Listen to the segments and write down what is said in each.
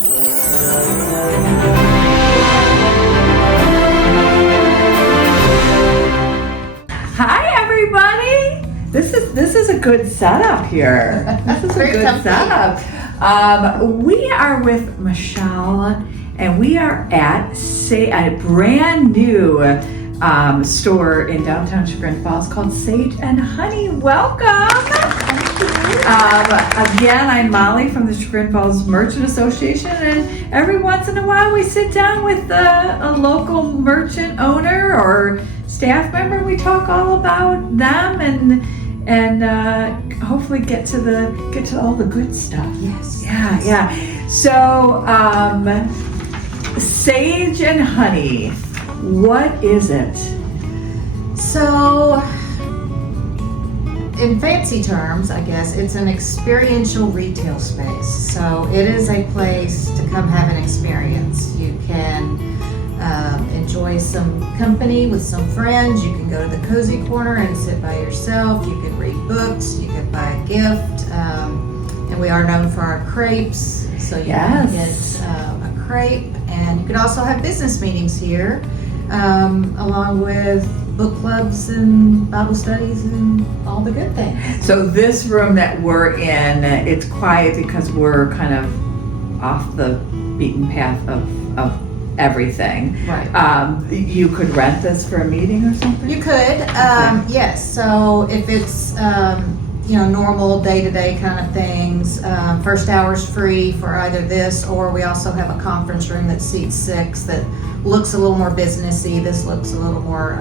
Hi everybody! This is a good setup here. This is a Very good comfy. setup. We are with Michelle, and we are at a brand new store in downtown Chagrin Falls called Sage and Honey. Welcome! Again, I'm Molly from the Chagrin Falls Merchant Association, and every once in a while we sit down with a local merchant owner or staff member. We talk all about them and hopefully get to all the good stuff. Yes. Yeah. So, Sage and Honey, what is it? So, in fancy terms, I guess, it's an experiential retail space. So it is a place to come have an experience. You can enjoy some company with some friends. You can go to the cozy corner and sit by yourself. You can read books. You can buy a gift. And we are known for our crepes. So you can get a crepe. And you can also have business meetings here, along with book clubs and Bible studies and all the good things. So this room that we're in, it's quiet because we're kind of off the beaten path of everything. Right. You could rent this for a meeting or something? You could, yes. So if it's normal day-to-day kind of things, first hour's free for either this, or we also have a conference room that seats 6 that looks a little more businessy. This looks a little more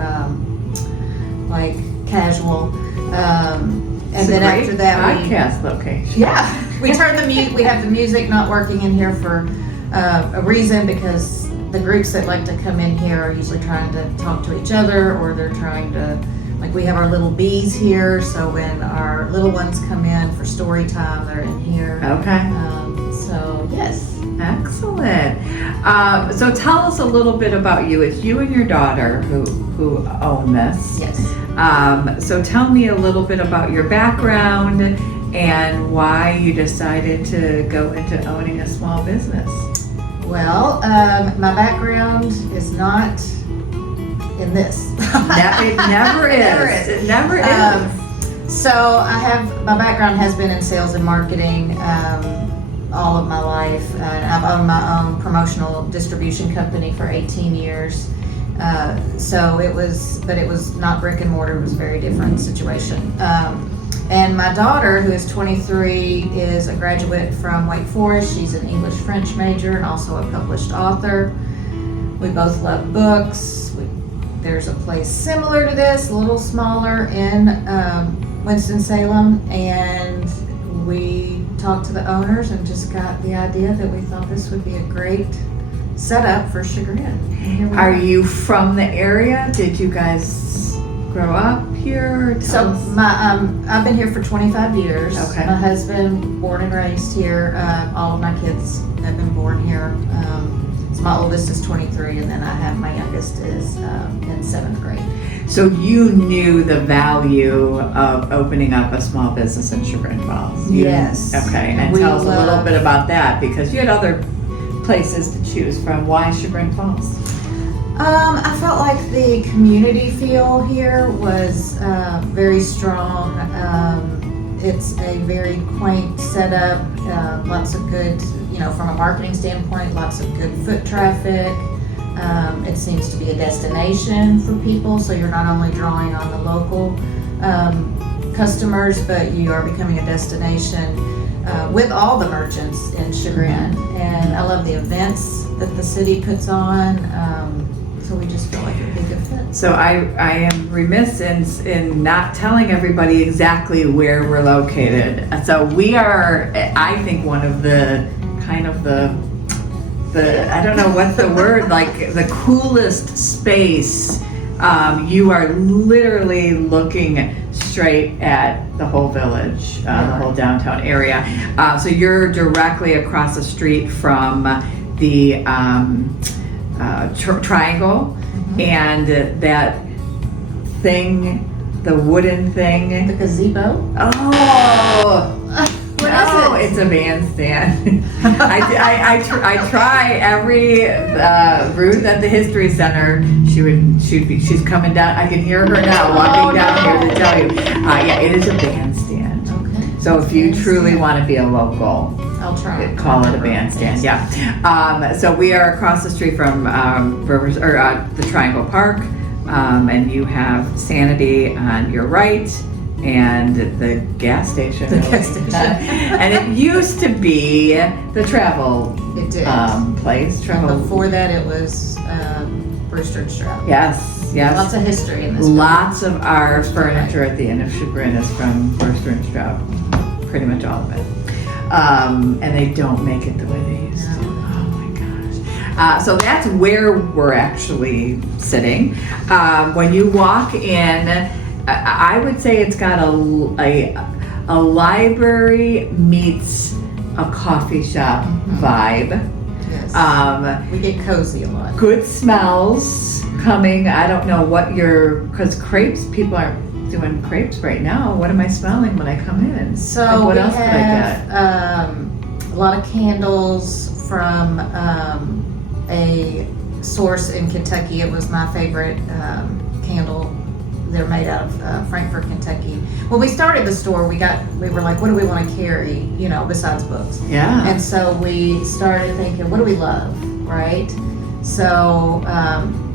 like casual. And then after that, podcast location. Yeah, we turn the mute. We have the music not working in here for a reason, because the groups that like to come in here are usually trying to talk to each other, or they're trying to, like, we have our little bees here, so when our little ones come in for story time, they're in here. Okay. So yes. Excellent. So tell us a little bit about you. It's you and your daughter who own this. Yes. So tell me a little bit about your background and why you decided to go into owning a small business. Well, my background is not in this. It never is. It never is. So my background has been in sales and marketing all of my life. I've owned my own promotional distribution company for 18 years. So it was not brick and mortar. It was a very different situation. And my daughter, who is 23, is a graduate from Wake Forest. She's an English-French major and also a published author. We both love books. There's a place similar to this, a little smaller, in Winston-Salem, and we talked to the owners and just got the idea that we thought this would be a great setup for Chagrin. Are you from the area? Did you guys grow up here? So I've been here for 25 years. Okay. My husband, born and raised here. All of my kids have been born here. So my oldest is 23, and then I have my youngest is in 7th grade. So you knew the value of opening up a small business in Chagrin Falls? Yes. Okay, and tell us a little bit about that, because you had other places to choose from. Why Chagrin Falls? I felt like the community feel here was very strong. It's a very quaint setup, lots of good, from a marketing standpoint, lots of good foot traffic. It seems to be a destination for people, so you're not only drawing on the local customers, but you are becoming a destination with all the merchants in Chagrin. And I love the events that the city puts on, so we just feel like it would be a good fit. So I am remiss in not telling everybody exactly where we're located. So we are, I think, one of the kind of the I don't know what's the word, like the coolest space. You are literally looking straight at the whole village, the whole downtown area. So you're directly across the street from the triangle, and that thing, the wooden thing. The gazebo? Oh! What No, it's a bandstand. I try every Ruth at the History Center. She's coming down. I can hear her now walking down here to tell you. Yeah, it is a bandstand. Okay. So if you truly want to be a local, I'll try. call it a bandstand. Yeah. So we are across the street from Rivers or the Triangle Park, and you have Sanity on your right. And the gas station. The gas station. And it used to be the travel It did. place. Travel. And before that, it was Brewster and Stroud. Yes. Lots of history in this. Lots of our furniture at the Inn of Chagrin is from Brewster and Stroud. Pretty much all of it. And they don't make it the way they used to. Oh my gosh. So that's where we're actually sitting. When you walk in, I would say it's got a library meets a coffee shop vibe. Yes. We get cozy a lot. Good smells coming. I don't know what because crepes, people aren't doing crepes right now. What am I smelling when I come in? So like, what we else have could I a lot of candles from a source in Kentucky. It was my favorite candle. They're made out of Frankfort, Kentucky. When we started the store, we were like, what do we want to carry, besides books? Yeah. And so we started thinking, what do we love, right? So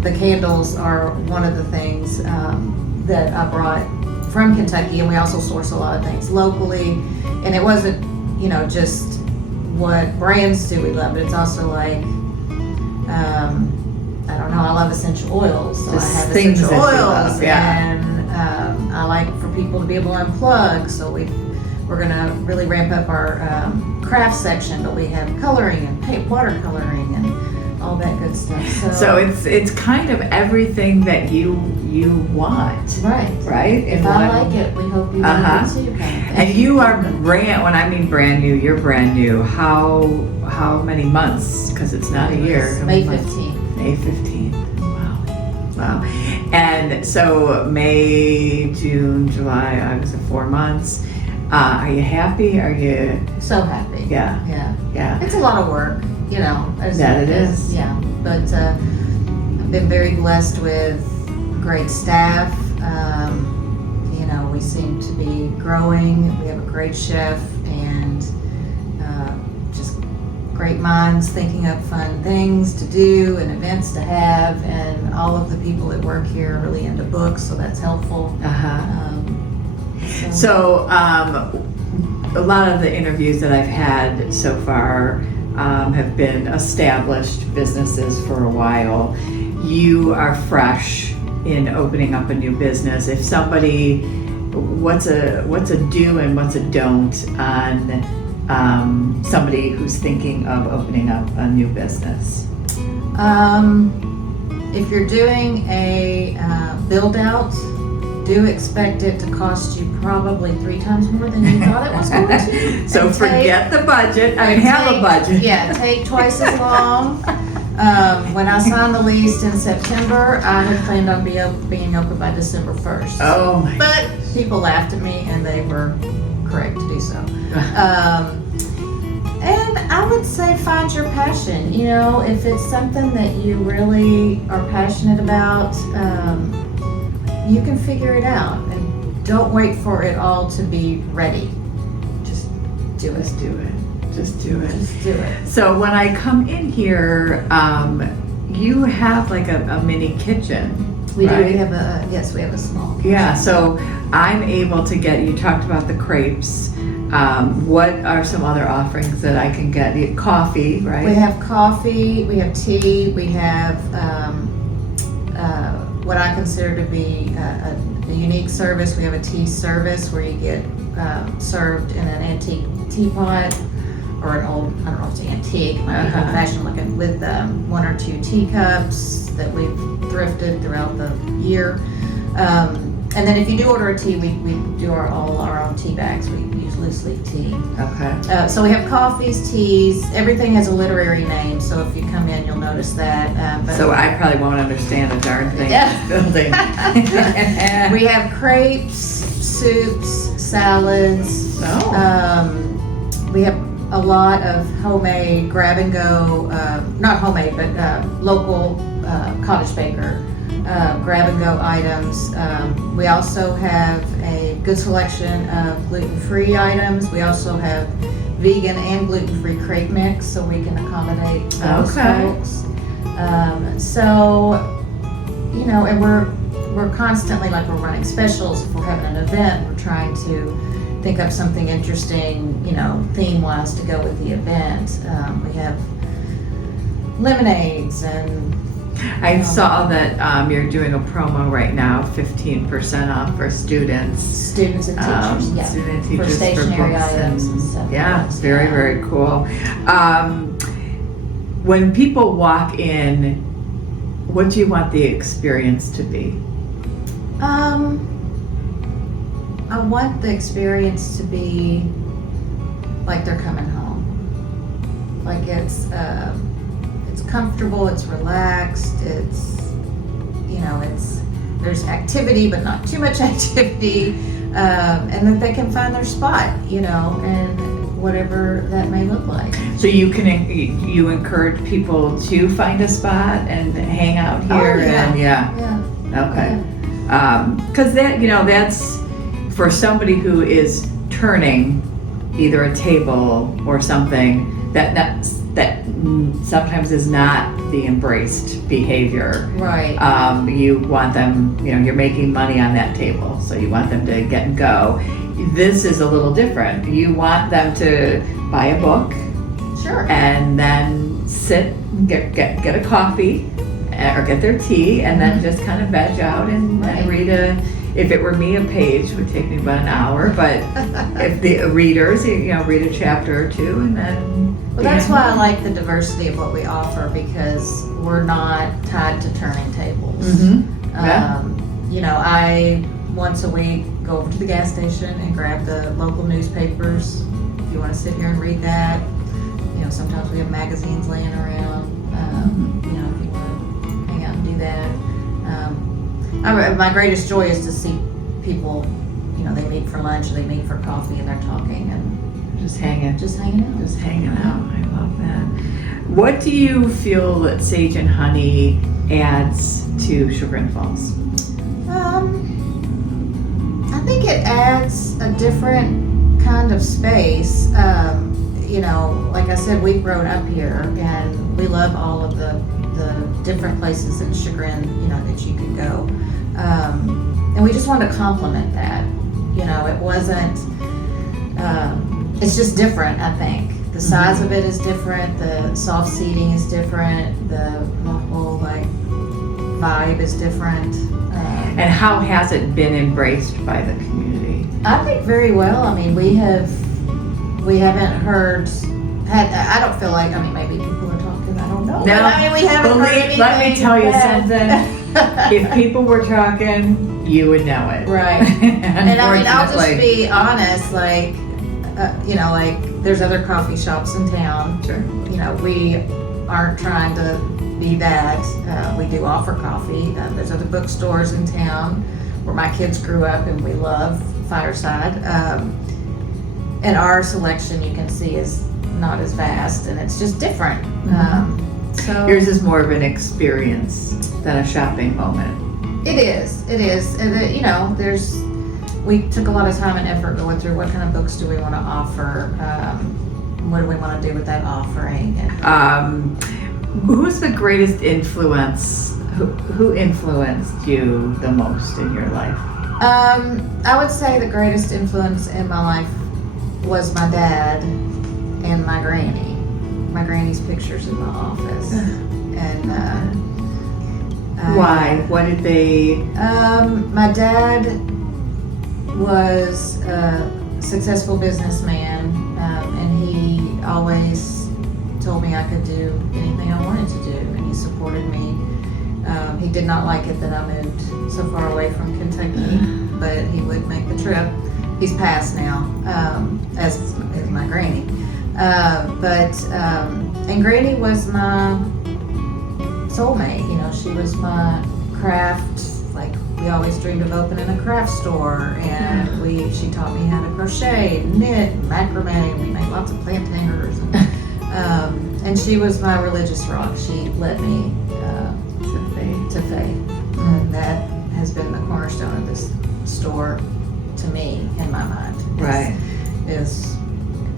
the candles are one of the things that I brought from Kentucky, and we also source a lot of things locally. And it wasn't, just what brands do we love, but it's also like, I don't know, I love essential oils, so Just I have things essential that you oils, love, yeah. and I like for people to be able to unplug, so we're gonna really ramp up our craft section, but we have coloring and watercoloring and all that good stuff. So it's kind of everything that you want. Right? If I like it, we hope you like it too. Kind of thing. And you are when I mean brand new, you're brand new. How many months? Because it's not a year. How May many months? 15th. May 15th. Wow. And so May, June, July, August, 4 months. Are you happy? Are you? So happy. Yeah. It's a lot of work, That it is. Yeah, but I've been very blessed with great staff. We seem to be growing. We have a great chef and just great minds thinking up fun things to do and events to have. And all of the people that work here are really into books, so that's helpful. So a lot of the interviews that I've had so far have been established businesses for a while. You are fresh in opening up a new business. If somebody, what's a do and what's a don't on somebody who's thinking of opening up a new business? If you're doing a build out, do expect it to cost you probably 3 times more than you thought it was going to. So forget the budget. I mean, have a budget. Yeah, take twice as long. When I signed the lease in September, I had planned on being open by December 1st. Oh my! But people laughed at me, and they were correct to do so. And I would say find your passion. If it's something that you really are passionate about, you can figure it out. And don't wait for it all to be ready. Just do it. Just do it. So when I come in here, you have like a mini kitchen. We right? do. We have a small kitchen. Yeah. So I'm able to get. You talked about the crepes. What are some other offerings that I can get? Coffee, right? We have coffee. We have tea. We have what I consider to be a unique service. We have a tea service where you get served in an antique teapot or an old, I don't know if it's antique, it might be old fashioned looking, with 1 or 2 teacups that we've thrifted throughout the year. And then if you do order a tea, we do all our own tea bags. We use loose leaf tea. Okay. So we have coffees, teas, everything has a literary name, so if you come in, you'll notice that. So I probably won't understand a darn thing in this building. We have crepes, soups, salads. We have a lot of homemade grab and go, not homemade, but local cottage baker grab and go items. We also have a good selection of gluten-free items. We also have vegan and gluten-free crepe mix, so we can accommodate those folks. So, you know, and we're constantly, like, we're running specials. If we're having an event, we're trying to think up something interesting, you know, theme-wise to go with the event. We have lemonades and I saw that you're doing a promo right now, 15% off for students. Students and teachers, yeah. Student and teachers for stationary books items and stuff. Yeah, like that. very, very cool. When people walk in, what do you want the experience to be? I want the experience to be like they're coming home. Like it's comfortable, it's relaxed, it's, you know, there's activity but not too much activity, and that they can find their spot, you know, and whatever that may look like. So you encourage people to find a spot and hang out here. Okay. Because that, you know, that's for somebody who is turning either a table or something that sometimes is not the embraced behavior. Right. You want them, you know, you're making money on that table, so you want them to get and go. This is a little different. You want them to buy a book. Sure. And then sit, get a coffee, or get their tea, and then just kind of veg out and read if it were me, a page would take me about an hour, but if the readers, you know, read a chapter or two, and then. Well, that's why I like the diversity of what we offer, because we're not tied to turning tables. Mm-hmm. Yeah. You know, I once a week go over to the gas station and grab the local newspapers. If you want to sit here and read that, you know, sometimes we have magazines laying around. You know, if you want to hang out and do that. My greatest joy is to see people, you know, they meet for lunch or they meet for coffee and they're talking and Just hanging out. Just hanging out. I love that. What do you feel that Sage and Honey adds to Chagrin Falls? I think it adds a different kind of space. You know, like I said, we've grown up here and we love all of the different places in Chagrin, you know, that you could go. And we just wanted to complement that. You know, it wasn't, it's just different, I think. The size of it is different, the soft seating is different, the whole, like, vibe is different. And how has it been embraced by the community? I think very well. I mean, we haven't heard, I don't feel like, I mean, maybe people are talking, I don't know. No, but I mean, we haven't heard anything. Let me tell you bad. something. If people were talking, you would know it. Right. And I mean, I'll just be honest, like, you know, like, there's other coffee shops in town. Sure. You know, we aren't trying to be that. We do offer coffee. There's other bookstores in town where my kids grew up and we love Fireside. And our selection, you can see, is not as vast and it's just different. So yours is more of an experience than a shopping moment. It is. And, you know, we took a lot of time and effort going through what kind of books do we want to offer, what do we want to do with that offering. Who's the greatest influence? Who influenced you the most in your life? I would say the greatest influence in my life was my dad and my granny. My granny's pictures in my office. And why? What did they? My dad was a successful businessman, and he always told me I could do anything I wanted to do, and he supported me. He did not like it that I moved so far away from Kentucky, but he would make the trip. He's passed now, as is my granny. And Granny was my soulmate. You know, she was my craft. Like, we always dreamed of opening a craft store, and she taught me how to crochet, knit, macrame. We made lots of plant hangers, and she was my religious rock. She led me to faith, and that has been the cornerstone of this store to me in my mind. Right. Is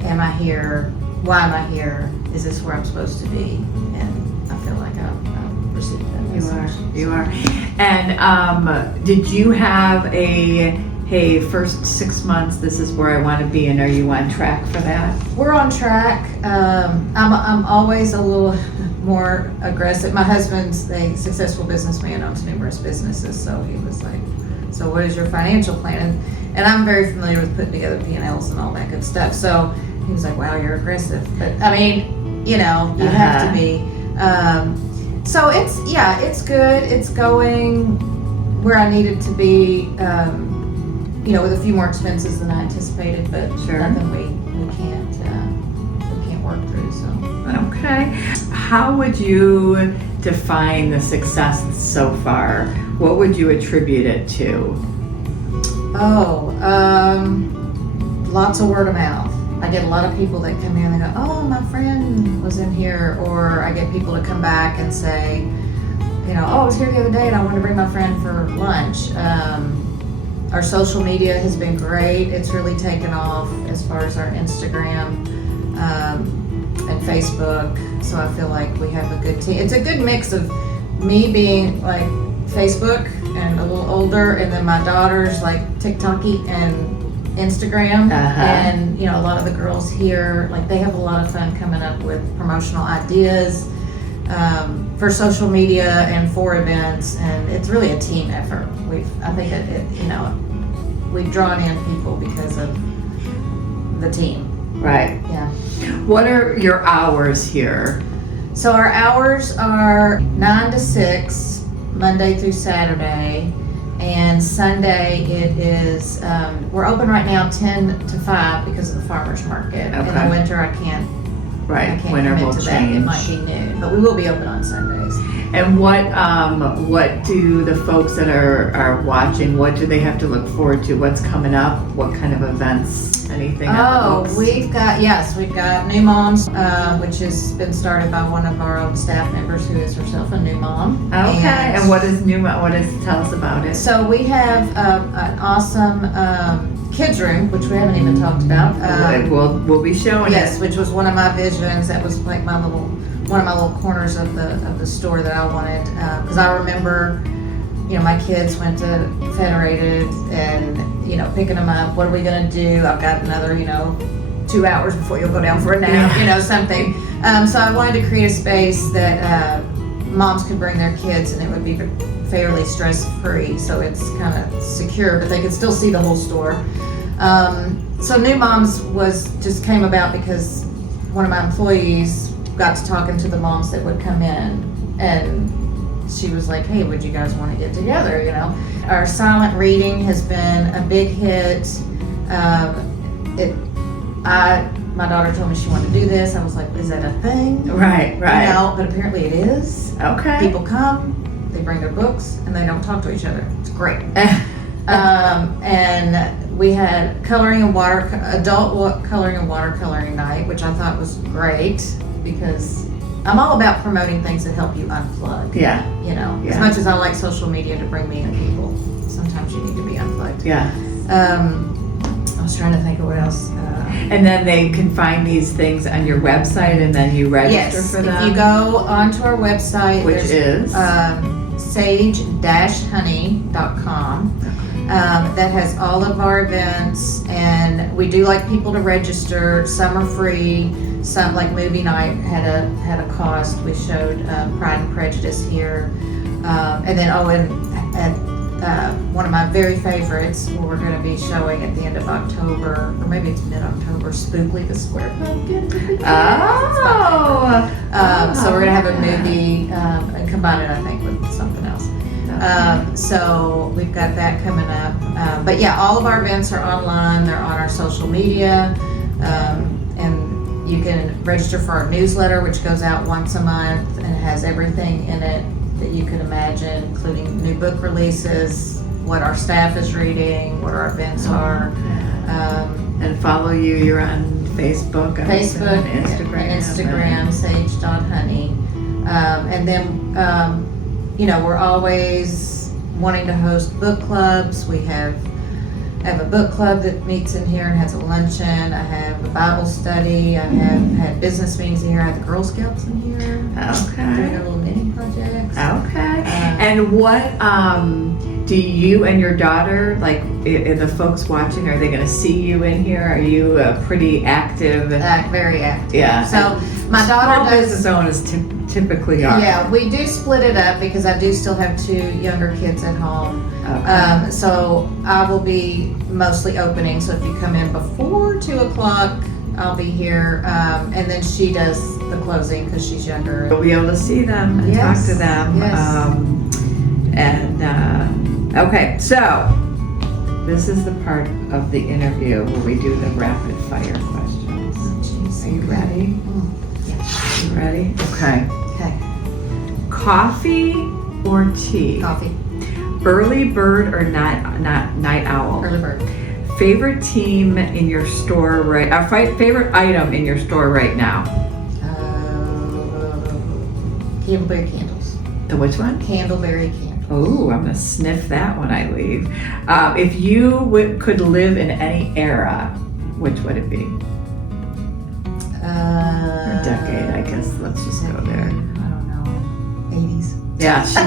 am I here? Why am I here? Is this where I'm supposed to be? And I feel like I've received that message. You are. And did you have hey, first 6 months, this is where I want to be, and are you on track for that? We're on track. I'm always a little more aggressive. My husband's a successful businessman, owns numerous businesses, so he was like, so what is your financial plan? And I'm very familiar with putting together P&Ls and all that good stuff. So he was like, wow, you're aggressive. But I mean, you have to be. So it's good. It's going where I needed to be, with a few more expenses than I anticipated, but nothing we can't work through, so. Okay. How would you define the success so far? What would you attribute it to? Lots of word of mouth. I get a lot of people that come in and go, oh, my friend was in here, or I get people to come back and say, oh, I was here the other day and I wanted to bring my friend for lunch. Our social media has been great. It's really taken off as far as our Instagram and Facebook. So I feel like we have a good team. It's a good mix of me being like Facebook and a little older, and then my daughter's like TikTok-y and Instagram. And a lot of the girls here, like, they have a lot of fun coming up with promotional ideas for social media and for events, and it's really a team effort. We've drawn in people because of the team. Right. Yeah. What are your hours here? So our hours are 9 to 6, Monday through Saturday, and Sunday it is, we're open right now 10 to 5 because of the farmer's market. Okay. In the winter I can't Winter commit will to that. change. It might be noon, but we will be open on Sundays. And what do the folks that are watching, what do they have to look forward to? What's coming up? What kind of events? Anything on the books? We've got New Moms, which has been started by one of our own staff members who is herself a new mom. Okay, and what is New Mom? Tell us about it. So we have an awesome kids room, which we haven't even talked about. We'll be showing it. Yes, which was one of my visions. That was like one of my little corners of the store that I wanted, because I remember, my kids went to Federated and picking them up. What are we gonna do? I've got another 2 hours before you'll go down for a nap, something. So I wanted to create a space that moms could bring their kids, and it would be fairly stress-free, so it's kind of secure, but they could still see the whole store. So New Moms just came about because one of my employees got to talking to the moms that would come in, and she was like, hey, would you guys want to get together? Our silent reading has been a big hit. My daughter told me she wanted to do this. I was like, is that a thing? Right. But apparently it is. Okay. People come, they bring their books, and they don't talk to each other. It's great. And we had adult coloring and watercoloring night, which I thought was great, because I'm all about promoting things that help you unplug. Yeah. As much as I like social media to bring me in people, sometimes you need to be unplugged. Yeah. I was trying to think of what else. And then they can find these things on your website, and then you register for them? If you go onto our website, which is sage-honey.com. That has all of our events, and we do like people to register. Some are free, some, like movie night, had a cost. We showed Pride and Prejudice here, and then one of my very favorites, we're going to be showing at the end of October, or maybe it's mid-October, Spookly the Square Pumpkin. So we're going to have a movie and combine it, I think, with something else. So we've got that coming up. But yeah, all of our events are online. They're on our social media. And you can register for our newsletter, which goes out once a month and has everything in it that you could imagine, including new book releases, what our staff is reading, what our events are. And follow you. You're on Facebook, Facebook, Instagram, sage.honey. And then, you know, we're always wanting to host book clubs. I have a book club that meets in here and has a luncheon. I have a Bible study. I have had business meetings in here. I have the Girl Scouts in here. Okay. Doing a little knitting projects. Okay. And what do you and your daughter, like, the folks watching, are they going to see you in here? Are you pretty active? Very active. Yeah. So my daughter Small does. business owners typically are. Yeah, we do split it up because I do still have 2 younger kids at home. Okay. So I will be mostly opening. So if you come in before 2 o'clock, I'll be here. And then she does the closing because she's younger. You'll be able to see them and Yes, talk to them. yes. Okay, so this is the part of the interview where we do the rapid fire questions. Are you ready? Yeah. You ready? Okay. Okay. Coffee or tea? Coffee. Early bird or night owl? Early bird. Favorite team in your store favorite item in your store right now? Candleberry candles. The which one? Candleberry candles. Oh, I'm gonna sniff that when I leave. If you could live in any era, which would it be? Or decade, I guess. Let's just go there. I don't know. 80s. Yeah, she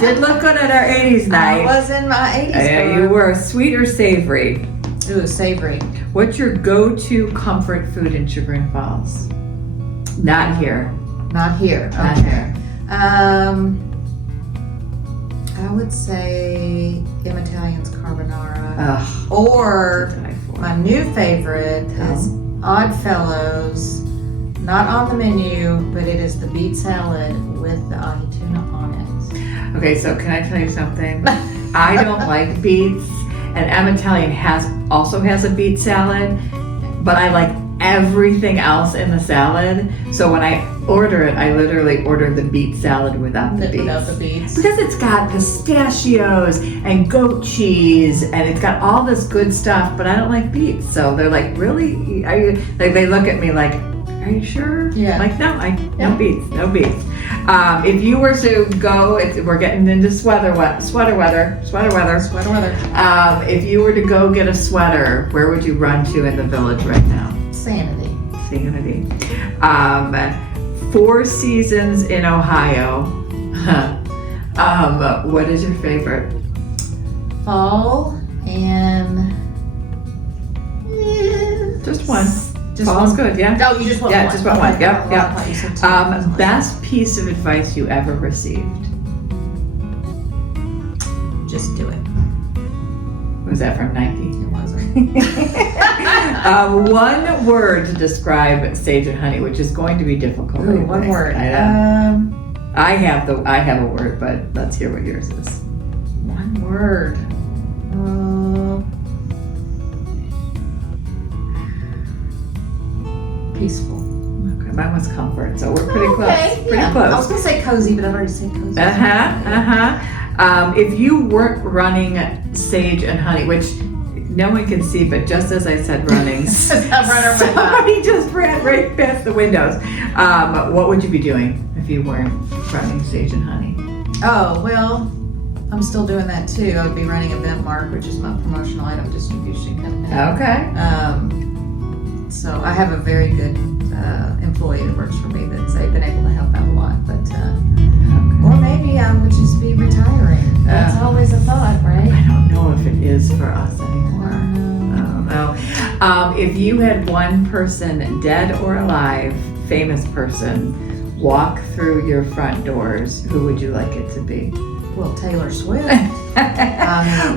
did look good at our 80s night. I was in my 80s. Yeah, you were. Sweet or savory? Ooh, savory. What's your go-to comfort food in Chagrin Falls? Not here. Not here. Not Okay. here. I would say M. Italian's carbonara. Ugh. Or Die for. my new favorite is Oddfellows. Not on the menu, but it is the beet salad with the ahi tuna on it. Okay, so can I tell you something? I don't like beets, and M. Italian also has a beet salad, but I like everything else in the salad. So when I order it, I literally order the beet salad without the beets. Without the beets. Because it's got pistachios and goat cheese and it's got all this good stuff, but I don't like beets. So they're like, really? Are you? Like they look at me like, are you sure? Yeah. Like no beets. If you were to go, we're getting into sweater weather. If you were to go get a sweater, where would you run to in the village right now? Sanity. 4 seasons in Ohio. What is your favorite? Fall and Just one. Just Fall's one. good, yeah. Oh, you just want one. Just want one. Okay. Yep. I thought you said two. Best piece of advice you ever received? Just do it. Was that from Nike? It wasn't. One word to describe Sage and Honey, which is going to be difficult. I Ooh, one think. word. I know. I have a word, but let's hear what yours is. One word. Peaceful. Okay, mine was comfort, so we're pretty close. Pretty I was close. gonna say cozy, but I've already said cozy. If you weren't running Sage and Honey, which no one can see, but just as I said running, somebody just ran right past the windows. What would you be doing if you weren't running Sage and Honey? Oh, well, I'm still doing that too. I would be running Eventmark, which is my promotional item distribution company. Okay. So I have a very good employee that works for me that's been able to help out a lot. But or maybe I would just be retiring. That's always a thought, right? I don't know if it is for us anymore. I don't know. If you had one person, dead or alive, famous person, walk through your front doors, who would you like it to be? Well, Taylor Swift.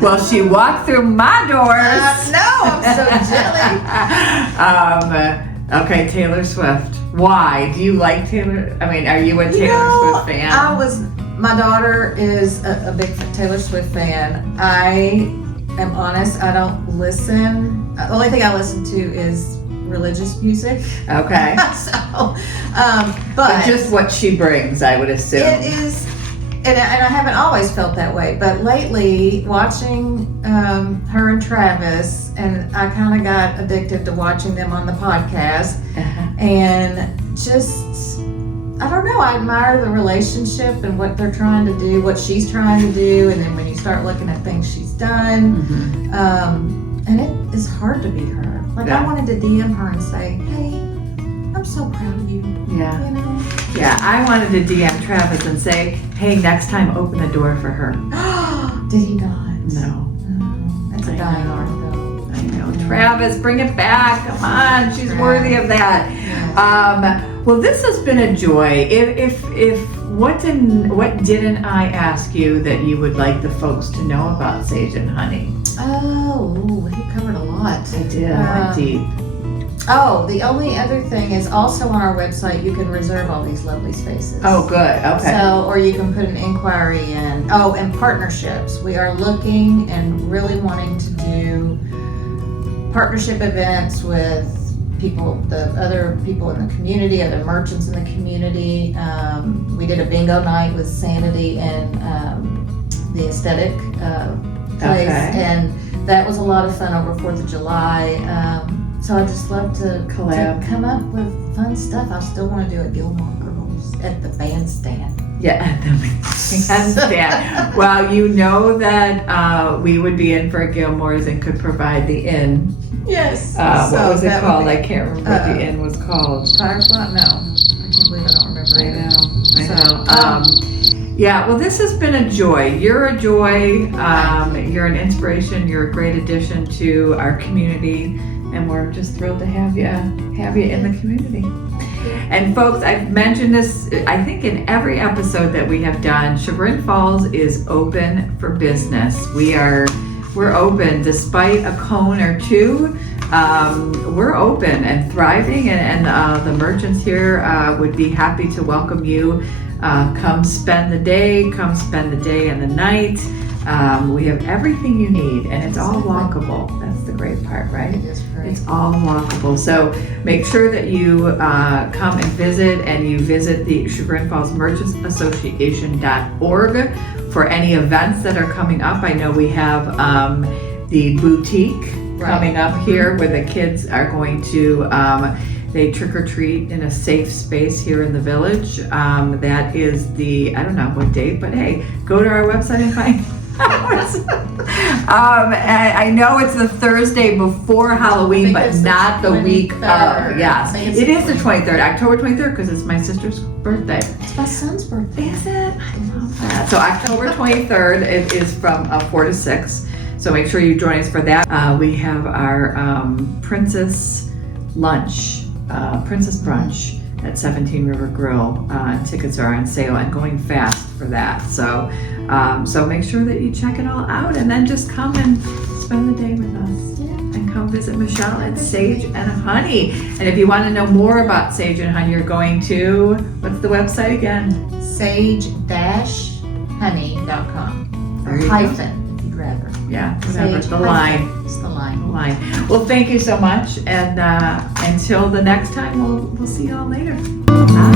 Well, she walked through my doors. No, I'm so jelly. Okay, Taylor Swift. Why? Do you like Taylor? I mean, are you a Taylor Swift fan? My daughter is a big Taylor Swift fan. I am honest, I don't listen. The only thing I listen to is religious music. Okay. So, but just what she brings, I would assume. and I haven't always felt that way, but lately watching her and Travis, and I kind of got addicted to watching them on the podcast, and just, I don't know, I admire the relationship and what they're trying to do, what she's trying to do, and then when you start looking at things she's done, and it is hard to be her. Like, I wanted to DM her and say, hey, I'm so proud of you. Yeah. You know? Yeah, I wanted to DM Travis and say, hey, next time open the door for her. Did he not? No. That's a dying art, though. I know. Travis, bring it back. Come on, she's worthy of that. Well, this has been a joy. What didn't I ask you that you would like the folks to know about Sage and Honey? Oh, we covered a lot. I did. I went deep. Oh, the only other thing is also on our website you can reserve all these lovely spaces. Oh, good. Okay. So, or you can put an inquiry in. Oh, and partnerships. We are looking and really wanting to do partnership events with people, the other people in the community, other merchants in the community. We did a bingo night with Sanity and the Aesthetic place, and that was a lot of fun over 4th of July. So I just love to come up with fun stuff. I still want to do a Gilmore Girls at the bandstand. Yeah, at the bandstand. Well, you know that we would be in for Gilmore's and could provide the inn. Yes. What was it called? I can't remember what the inn was called. Firefly? No. I can't believe I don't remember. I know. Yeah, well, this has been a joy. You're a joy. You're an inspiration. You're a great addition to our community. And we're just thrilled to have you in the community. And folks, I've mentioned this, I think in every episode that we have done, Chagrin Falls is open for business. We're open despite a cone or two. We're open and thriving, and the merchants here would be happy to welcome you. Come spend the day and the night. We have everything you need, and it's all walkable. That's the great part, right? It is great. It's all walkable. So make sure that you come and visit, and you visit the Chagrin Falls Merchants Association.org for any events that are coming up. I know we have the boutique coming up here where the kids are going to they trick or treat in a safe space here in the village. That is I don't know what date, but hey, go to our website and find I know it's the Thursday before Halloween, but not the week of. Yes, it is the 23rd, October 23rd, because it's my sister's birthday. It's my son's birthday. Is it? I love that. So October 23rd, it is from 4 to 6. So make sure you join us for that. We have our Princess Lunch, Princess Brunch at 17 River Grill. Tickets are on sale and going fast for that. So make sure that you check it all out, and then just come and spend the day with us. Yeah. And come visit Michelle at Sage and Honey. And if you want to know more about Sage and Honey, you're going to, what's the website again? Sage-honey.com. Or hyphen, if you'd rather. Yeah, whatever. Sage The line. It's the line. The line. Well, thank you so much. And until the next time, we'll see you all later. Bye.